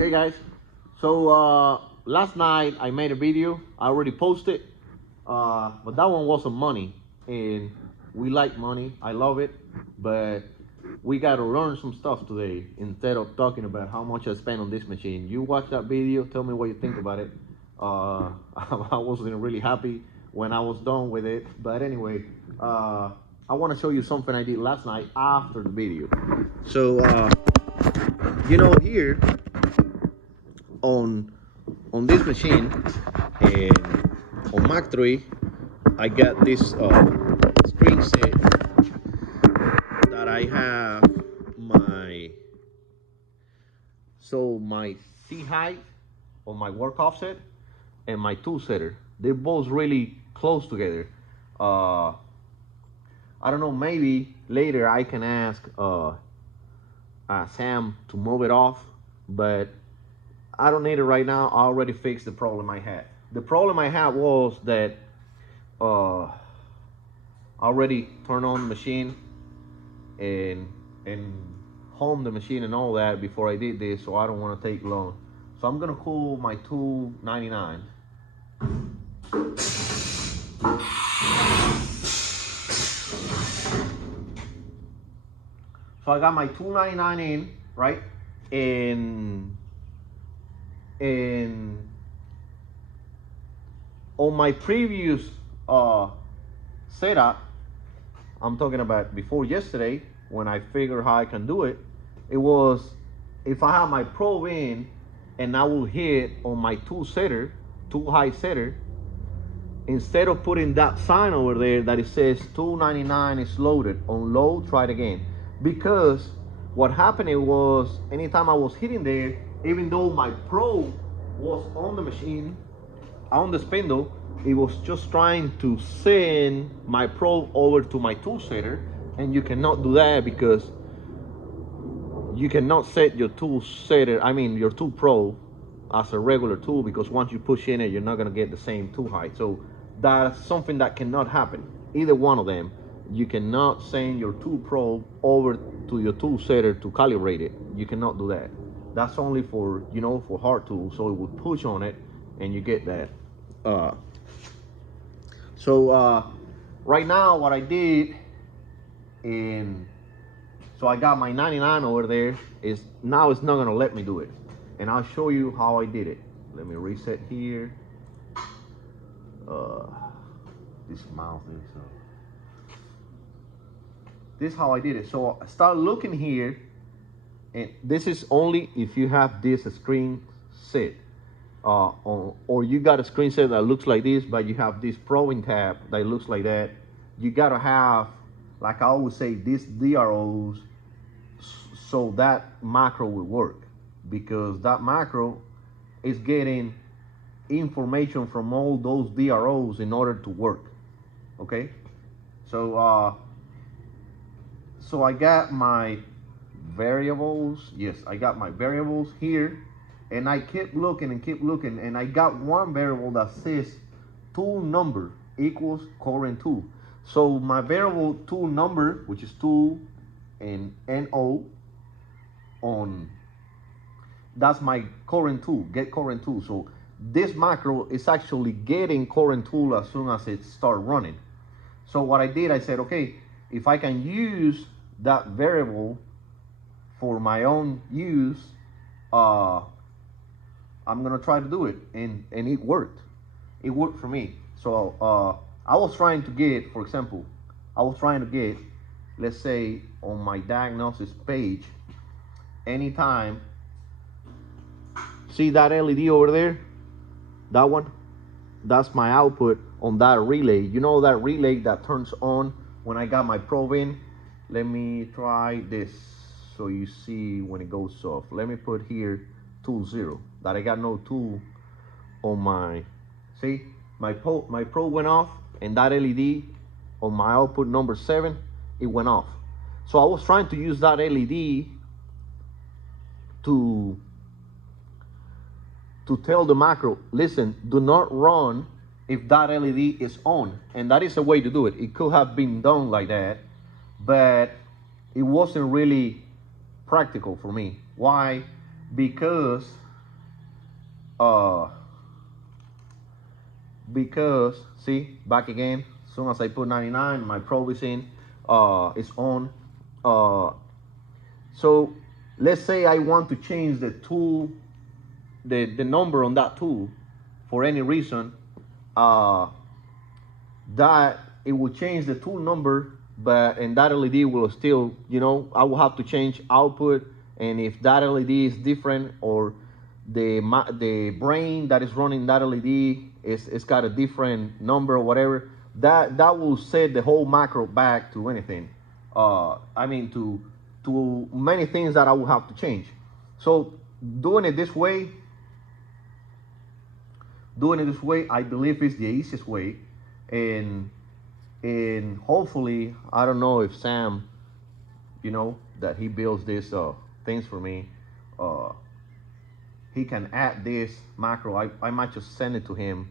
Hey guys, so last night I made a video. I already posted, but that one wasn't money, and we like money. I love it, but we got to learn some stuff today instead of talking about how much I spent on this machine. You watch that video, tell me what you think about it. I wasn't really happy when I was done with it, but anyway, I want to show you something I did last night after the video. So here on this machine and on Mac 3 I got this screen set that I have my C height on my work offset and my tool setter. They're both really close together. I don't know, maybe later I can ask Sam to move it off, but I don't need it right now. I already fixed the problem I had. The problem I had was that I already turned on the machine and home the machine and all that before I did this, so I don't want to take long. So I'm gonna cool my 299. So I got my 299 in, right? And on my previous setup, I'm talking about before yesterday, when I figured how I can do it, it was if I have my probe in and I will hit on my tool height setter, instead of putting that sign over there that it says 299 is loaded, on load, try it again. Because what happened was, anytime I was hitting there, even though my probe was on the machine, on the spindle, it was just trying to send my probe over to my tool setter, and you cannot do that because you cannot set your tool setter, your tool probe as a regular tool, because once you push in it, you're not gonna get the same tool height. So that's something that cannot happen, either one of them. You cannot send your tool probe over to your tool setter to calibrate it. You cannot do that. That's only for, for hard tools, so it would push on it and you get that. Right now what I did, so I got my 99 over there, is now it's not gonna let me do it. And I'll show you how I did it. Let me reset here. This mouth is this is how I did it. So I start looking here, and this is only if you have this screen set, or you got a screen set that looks like this, but you have this probing tab that looks like that. You gotta have, like I always say, these DROs, so that macro will work, because that macro is getting information from all those DROs in order to work. Okay, so I got my variables. Yes, I got my variables here, and I kept looking and I got one variable that says tool number equals current tool. So my variable tool number, which is tool and NO, that's my current tool, get current tool. So this macro is actually getting current tool as soon as it starts running. So what I did, I said, okay, if I can use that variable for my own use, I'm gonna try to do it, and it worked. It worked for me. So I was trying to get, for example, let's say on my diagnosis page, anytime, see that LED over there, that one, that's my output on that relay. You know that relay that turns on when I got my probe in? Let me try this so you see when it goes off. Let me put here tool 0, that I got no tool on my, see, my probe went off, and that LED on my output number 7, it went off. So I was trying to use that LED to tell the macro, listen, do not run if that LED is on. And that is a way to do it. It could have been done like that, but it wasn't really practical for me. Why? Because uh, because see, back again, as soon as I put 99, my probe is in, it's on. So let's say I want to change the tool, the number on that tool for any reason, that it will change the tool number, but and that LED will still, I will have to change output. And if that LED is different, or the brain that is running that LED it's got a different number or whatever, that will set the whole macro back to anything. I mean to many things that I will have to change. So doing it this way, I believe is the easiest way. And hopefully, I don't know if Sam, that he builds these things for me, he can add this macro. I might just send it to him,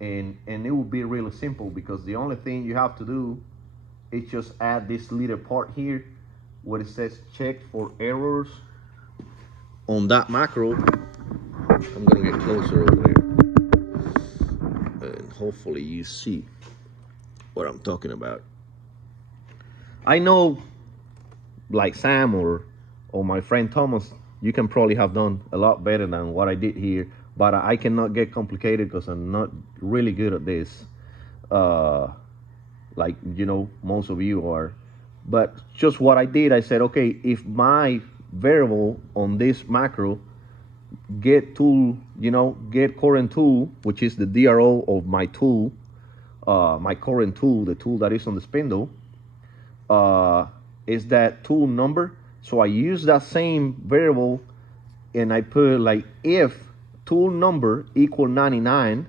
and it will be really simple, because the only thing you have to do is just add this little part here where it says check for errors on that macro. I'm gonna get closer over there, and hopefully you see what I'm talking about. I know, like Sam or my friend Thomas, you can probably have done a lot better than what I did here, but I cannot get complicated because I'm not really good at this, like most of you are. But just what I did, I said, okay, if my variable on this macro get tool, get current tool, which is the DRO of my tool, my current tool, the tool that is on the spindle, is that tool number. So I use that same variable, and I put like if tool number equal 99,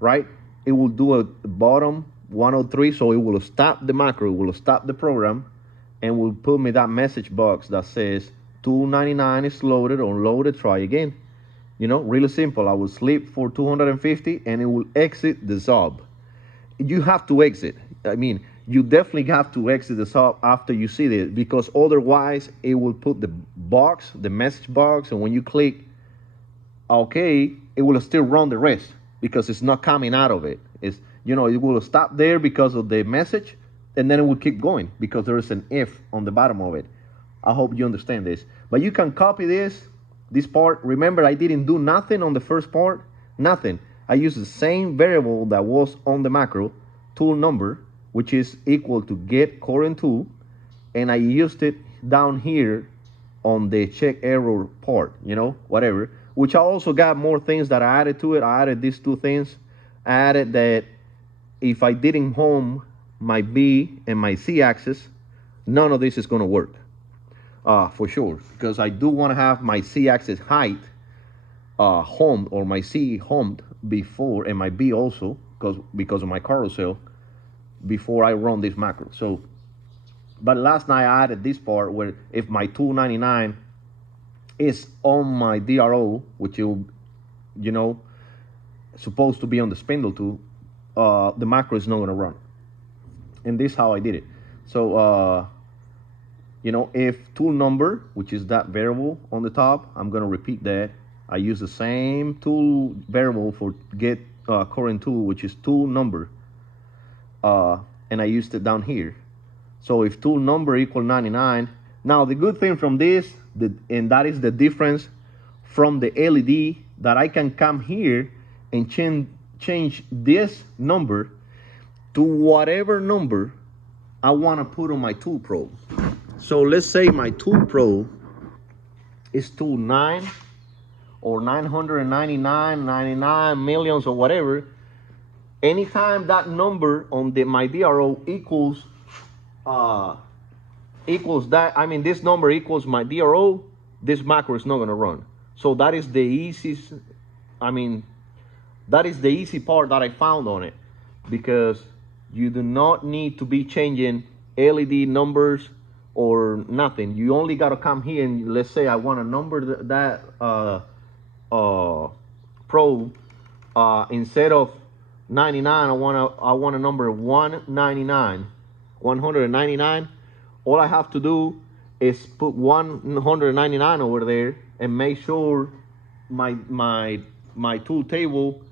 right? It will do a bottom 103, so it will stop the macro, it will stop the program, and will put me that message box that says tool 99 is loaded, unloaded, try again. Really simple. I will sleep for 250, and it will exit the sub. You have to exit. I mean, you definitely have to exit the sub after you see this, because otherwise it will put the box, the message box, and when you click OK, it will still run the rest because it's not coming out of it. It will stop there because of the message, and then it will keep going because there is an if on the bottom of it. I hope you understand this. But you can copy this part. Remember, I didn't do nothing on the first part, nothing. I used the same variable that was on the macro, tool number, which is equal to get current tool, and I used it down here on the check error part, whatever, which I also got more things that I added to it. I added these two things. I added that if I didn't home my B and my C axis, none of this is going to work, for sure, because I do want to have my C axis height homed, or my C homed before, and my B also, because of my carousel, before I run this macro. So, but last night I added this part where if my 299 is on my DRO, which you supposed to be on the spindle tool, the macro is not going to run. And this is how I did it. So if tool number, which is that variable on the top, I'm going to repeat that. I use the same tool variable for get current tool, which is tool number, and I used it down here. So if tool number equal 99, now the good thing from this, and that is the difference from the LED, that I can come here and change this number to whatever number I want to put on my tool probe. So let's say my tool probe is tool 9 or 999 millions or whatever. Anytime that number on my DRO equals that, I mean this number equals my DRO, this macro is not going to run. So that is the easiest, that is the easy part that I found on it, because you do not need to be changing LED numbers or nothing. You only got to come here and let's say I want to number that probe, instead of 99, I want to number 199. All I have to do is put 199 over there and make sure my my tool table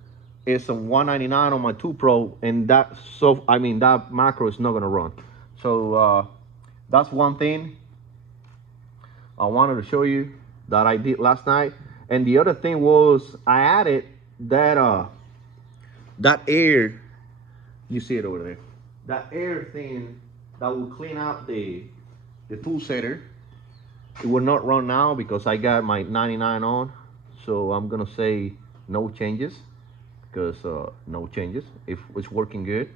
is a 199 on my 2 Pro, and that that macro is not gonna run. So that's one thing I wanted to show you that I did last night. And the other thing was I added that air, you see it over there, that air thing that will clean out the tool setter. It will not run now because I got my 99 on, so I'm gonna say no changes, because no changes if it's working good.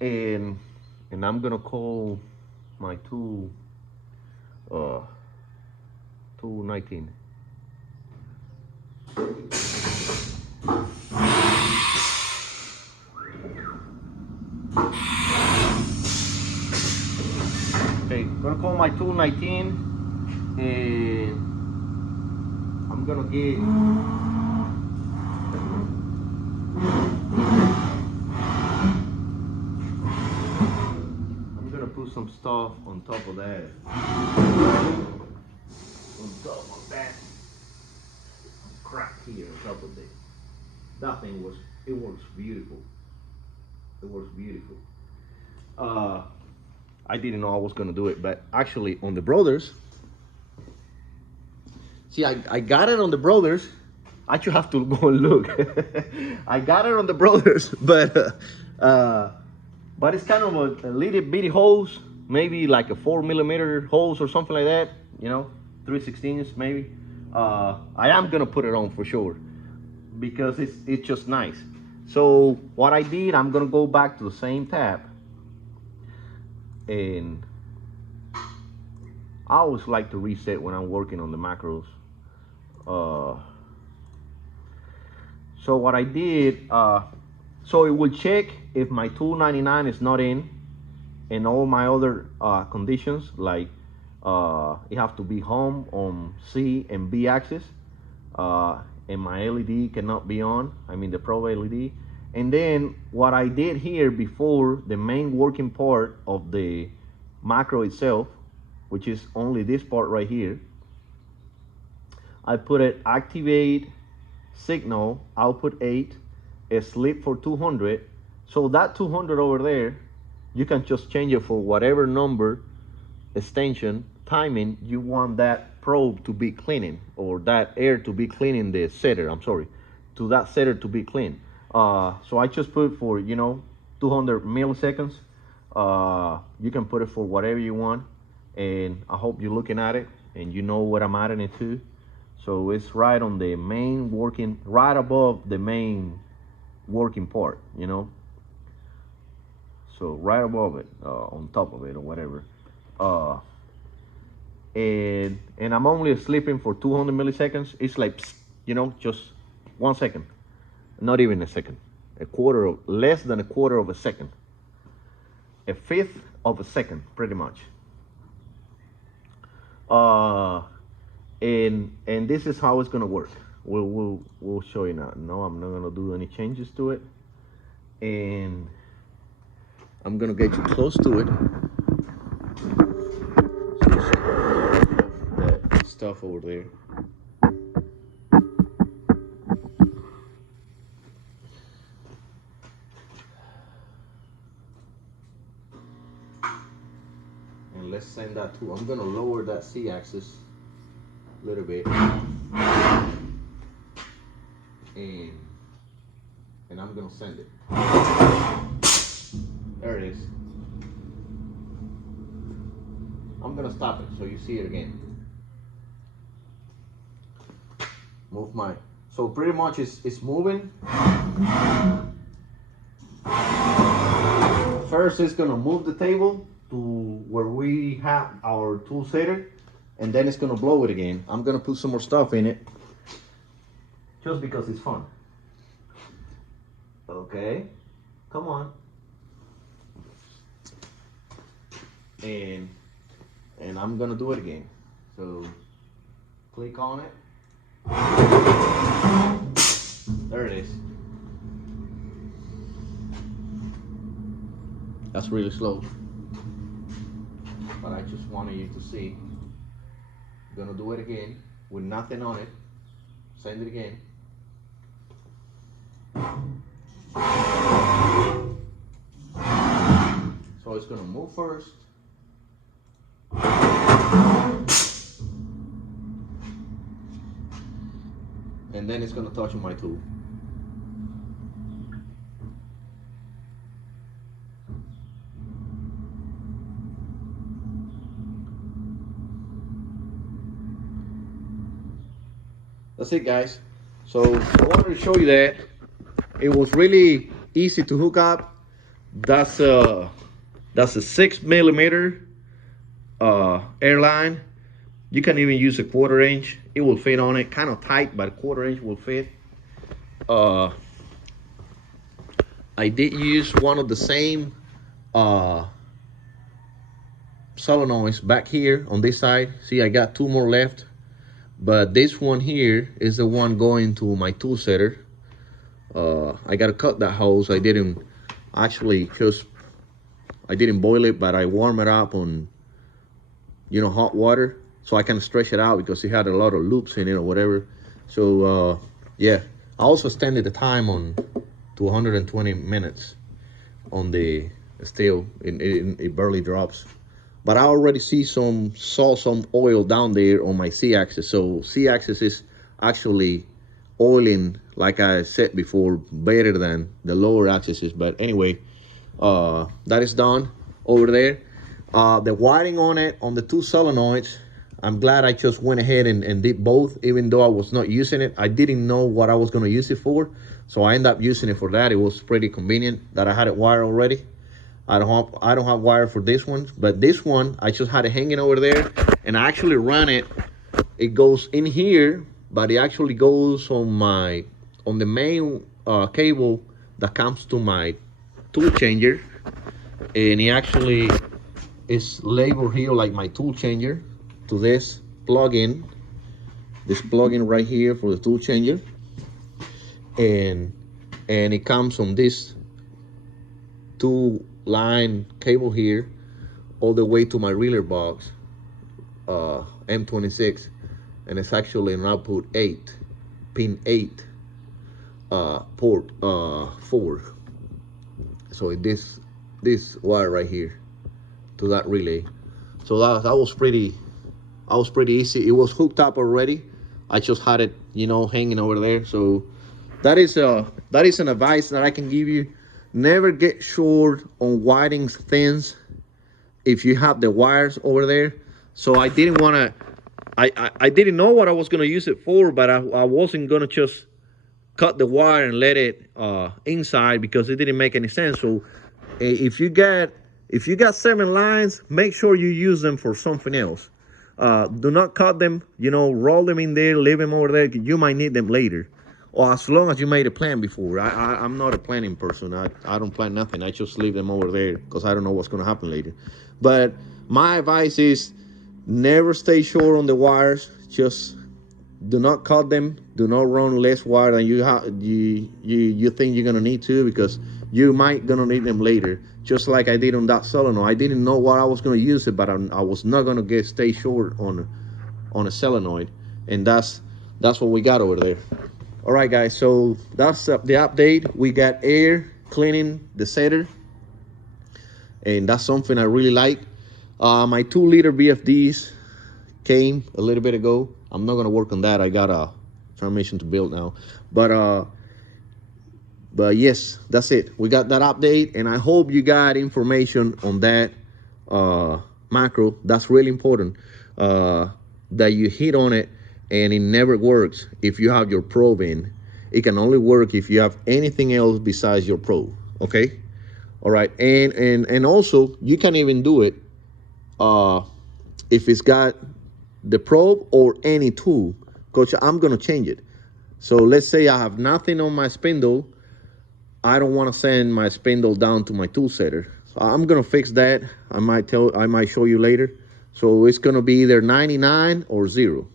And I'm gonna call my tool 219. Okay, gonna call my tool 19, and I'm gonna get put some stuff on top of that. On top of that crack here on top of it. That thing works beautiful. It works beautiful. I didn't know I was gonna do it, but actually on the Brothers, see, I got it on the Brothers. I should have to go and look. I got it on the Brothers, but it's kind of a little bitty hose, maybe like a 4mm hose or something like that, 3/16 maybe. I am gonna put it on for sure because it's just nice. So what I did, I'm gonna go back to the same tab, and I always like to reset when I'm working on the macros. So what I did, so it will check if my 299 is not in, and all my other conditions, like it have to be home on C and B axis, and my LED cannot be on, the Pro LED. And then what I did here before, the main working part of the macro itself, which is only this part right here, I put it activate signal output 8, a sleep for 200. So that 200 over there, you can just change it for whatever number, extension, timing you want that probe to be cleaning, or that air to be cleaning the setter, to that setter to be clean. So I just put for 200 milliseconds. You can put it for whatever you want, and I hope you're looking at it and you know what I'm adding it to. So it's right on the main working, right above the main working part, so right above it, on top of it or whatever. And I'm only sleeping for 200 milliseconds. It's like, just 1 second, not even a second, less than a quarter of a second, a fifth of a second, pretty much. And this is how it's gonna work. We'll show you now. No, I'm not gonna do any changes to it, and I'm gonna get you close to it. That stuff over there. And let's send that to, I'm gonna lower that C-axis a little bit. And I'm gonna send it. There it is. I'm gonna stop it so you see it again. Move my, so pretty much it's moving. First it's gonna move the table to where we have our tool setter, and then it's gonna blow it again. I'm gonna put some more stuff in it just because it's fun. Okay, come on. And I'm gonna do it again. So click on it. There it is. That's really slow, but I just wanted you to see. I'm gonna do it again with nothing on it. Send it again. So it's gonna move first. And then it's gonna touch my tool. That's it, guys. So I wanted to show you that it was really easy to hook up. That's a 6mm airline. You can even use a 1/4 inch. It will fit on it, kind of tight, but a 1/4 inch will fit. I did use one of the same solenoids back here on this side. See, I got 2 more left, but this one here is the one going to my tool setter. I gotta cut that hose. I didn't boil it, but I warm it up on, you know, hot water, so I can stretch it out because it had a lot of loops in it or whatever. So yeah, I also extended the time on to 120 minutes on the steel. It barely drops, but I already saw some oil down there on my Z-axis. So Z-axis is actually oiling, like I said before, better than the lower axis is. But anyway, that is done over there. The wiring on it, on the 2 solenoids, I'm glad I just went ahead and did both, even though I was not using it. I didn't know what I was going to use it for, so I ended up using it for that. It was pretty convenient that I had it wired already. I don't have wire for this one, but this one I just had it hanging over there, and I actually ran it. It goes in here, but it actually goes on the main cable that comes to my tool changer, and it actually is labeled here like my tool changer to this plug-in right here for the tool changer, and it comes on this 2-line cable here all the way to my relay box, M26, and it's actually an output 8, pin 8, port 4. So this wire right here to that relay. So that was pretty easy. It was hooked up already. I just had it, you know, hanging over there. So that is an advice that I can give you. Never get short on wiring things if you have the wires over there. So I didn't want to, I didn't know what I was going to use it for, but I wasn't going to just cut the wire and let it inside, because it didn't make any sense. So if you got 7 lines, make sure you use them for something else. Do not cut them, you know, roll them in there, leave them over there. You might need them later, or as long as you made a plan before. I'm not a planning person. I don't plan nothing. I just leave them over there because I don't know what's going to happen later. But my advice is never stay short on the wires. Just do not cut them. Do not run less wire than you think you're going to need to, because you might going to need them later. Just like I did on that solenoid. I didn't know what I was going to use it, but I was not going to stay short on a solenoid, and that's what we got over there. All right, guys, so that's the update. We got air cleaning the setter, and that's something I really like. My 2-liter VFDs came a little bit ago. I'm not going to work on that. I got a transmission to build now, but yes, that's it. We got that update, and I hope you got information on that macro. That's really important, that you hit on it, and it never works if you have your probe in. It can only work if you have anything else besides your probe, okay? All right, and also you can even do it if it's got the probe or any tool. Coach, I'm gonna change it. So let's say I have nothing on my spindle. I don't want to send my spindle down to my tool setter. So I'm gonna fix that. I might show you later. So it's gonna be either 99 or 0.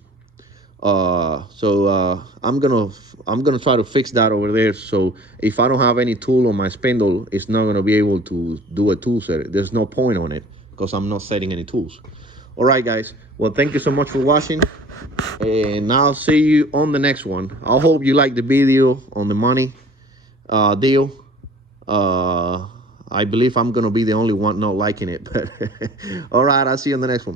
I'm gonna try to fix that over there. So if I don't have any tool on my spindle, it's not gonna be able to do a tool setter. There's no point on it because I'm not setting any tools. All right, guys. Well, thank you so much for watching, and I'll see you on the next one. I hope you like the video on the money. deal. I believe I'm gonna be the only one not liking it. But all right, I'll see you on the next one.